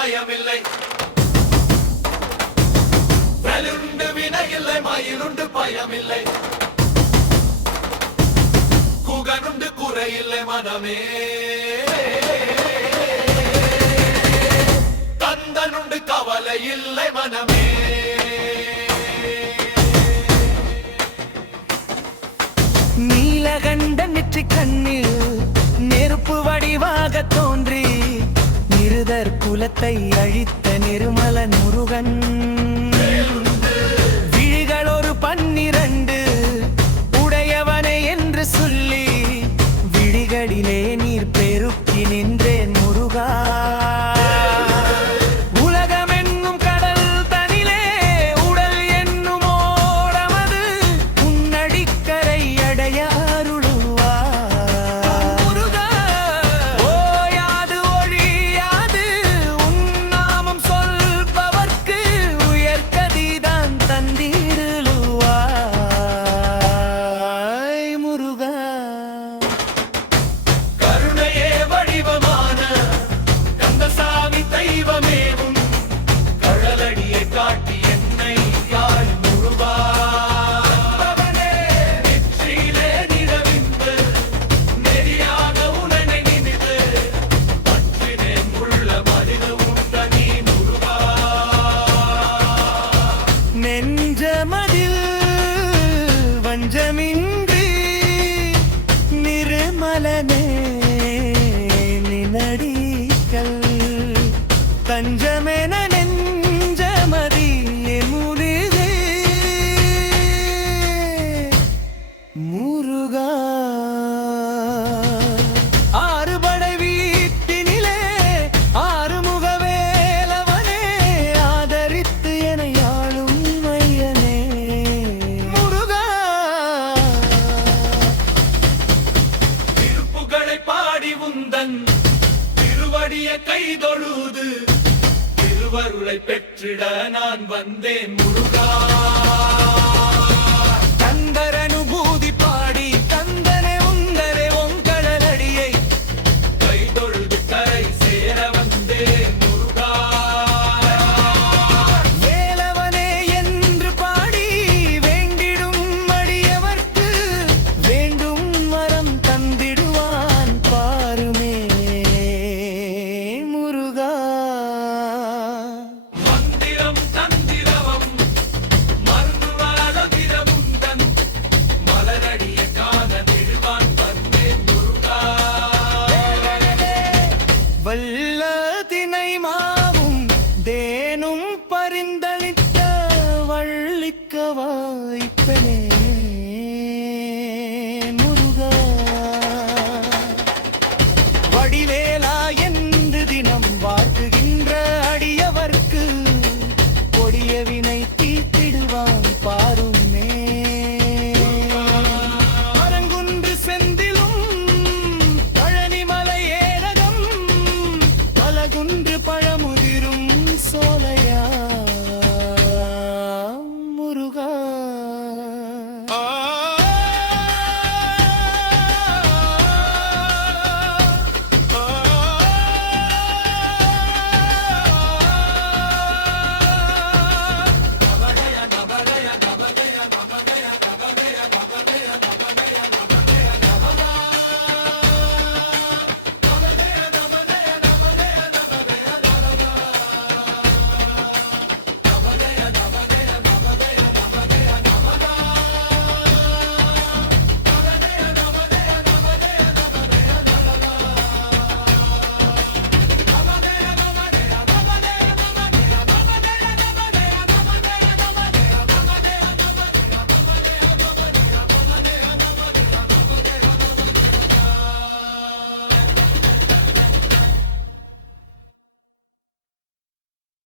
பயமில்லை. வெலுண்டு வினையில்லை, மயிலுண்டு பயமில்லை. குகனுண்டு குறையில்லை மனமே. கந்தனுண்டு கவலை இல்லை மனமே. நீலகண்ட நெற்றி கண்ணில் நெருப்பு வடிவாக தோன்றி நிருதர் குலத்தை அழித்த நிருமலன் முருகன். விழிகள் ஒரு 12 உடையவனே என்று சொல்லி விழிகளிலே நீர் பெருக்கி நின்றேன் முருகா. நெஞ்சமதில் வஞ்சமின்றி நிர்மலனே நினடிகள் தஞ்சமென நெஞ்சமதி முருகே முருகா. ஆறுபடை வீட்டினிலே ஆறுமுக வேலவனே ஆதரித்து என யாழும் மையனே முருகா. திருப்புகழை பாடி உந்தன் திருவடிய கைதொழுது திருவருளை பெற்றிட நான் வந்தேன் முருகா. தந்தரனுபூதி பாடி தந்தனே உந்தரே உங்களடியை கைதொழுது கரை சேர வந்தேன் முருகா. வேலவனே என்று பாடி வேண்டிடும் அடியவர்க்கு வேண்டும் வரம் தந்திடுவான் பாருமே முருகா. மந்திரம் தந்திரவம் மருந்துவாதிரமும் தன் மலரடிய காண நிடுவான் வந்தேன் முருகா. வல்ல தினை மாவும் தேனும் பரிந்தளித்த வள்ளிக்க வாய்ப்பனே